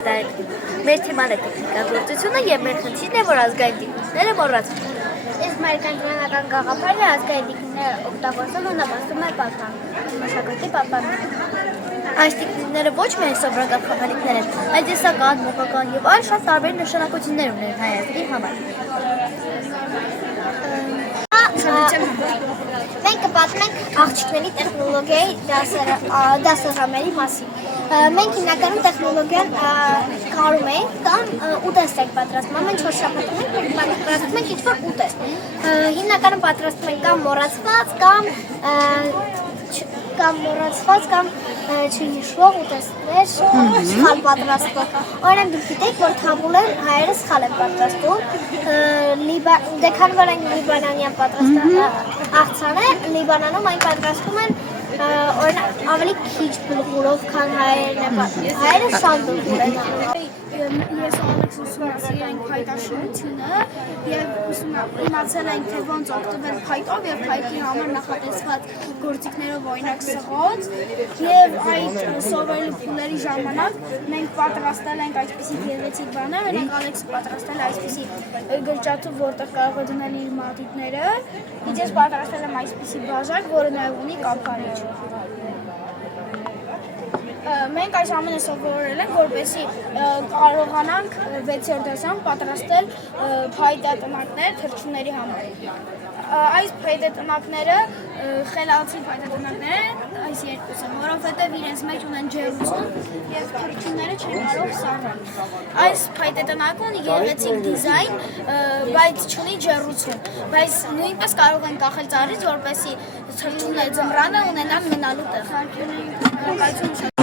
Մեր թեման է տեխնիկագործությունը եւ մեր խնդիրն է, որ ազգային տեխնիկները մոռացվում են։ Իսկ մեր կենտրոնական գաղափարը ազգային տեխնիկները օգտագործում ու նպաստում է մշակույթի պահպանմանը։ Այս տեխնիկները ոչ միայն սովորական խաղալիքներ են, այլ տեսական, մոգական եւ այլ շատ տարբեր նշանակություններ ունեն հայացքի համար։ Մենք կպատմենք աղջիկների տեխնոլոգիայի դասաժամերի մասին։ Մենք հիմնականում տեխնոլոգիան կարում ենք կամ ուտեստ ենք պատրաստում։ Ամեն 4 շաբաթում ենք պատրաստում ենք ինչ-որ ուտեստ։ Հիմնականում պատրաստում ենք կամ մոռացված կամ չհիշվող ուտեստներ, սխալ պատրաստող։ Օրինակ դուք գիտեք, որ թաբուլեն հայերը սխալ են պատրաստում։ Դե քանի որ այն լիբանանյան աղցան է, Լիբանանում այն պատրաստում են օրինակ ավելի քիչ բլղուրով, քան հայերը շատ բլղուր են անում։ Ես ալեքս ուսումնասիրել փայտաշինությունը եւ իմացել ենք, թե ոնց օգտվել փայտով եւ փայտի համար նախատեսված գործիքներով, օրինակ սղոց, եւ այդ սովորելու փուլերի ժամանակ մենք պատրաստել ենք այսպիսի գեղեցիկ բաներ, մենք Ալեքսը պատրաստել այսպիսի գրճատու, որտեղ կարող է դնել իր մատիտները, ես պատրաստել եմ այսպիսի բաժակ, որը նաեւ ունի կափարիչ։ Մենք այս ամենը սովորել ենք, որպեսզի կարողանանք 6-րդ դասում պատրաստել փայտատնակներ թռչունների համար։ Այս փայտատնակները խելացի փայտատնակներ են, այս երկուսը, որովհետև իրենց մեջ ունեն ջերմություն եւ թռչունները չեն կարող սառնել։ Այս փայտատնակը ունի գեղեցիկ դիզայն, բայց չունի ջերմություն, բայց նույնպես կարող են կախել ծառից, որպեսզի թռչունները ձմռանը ունենան մնալու տեղ։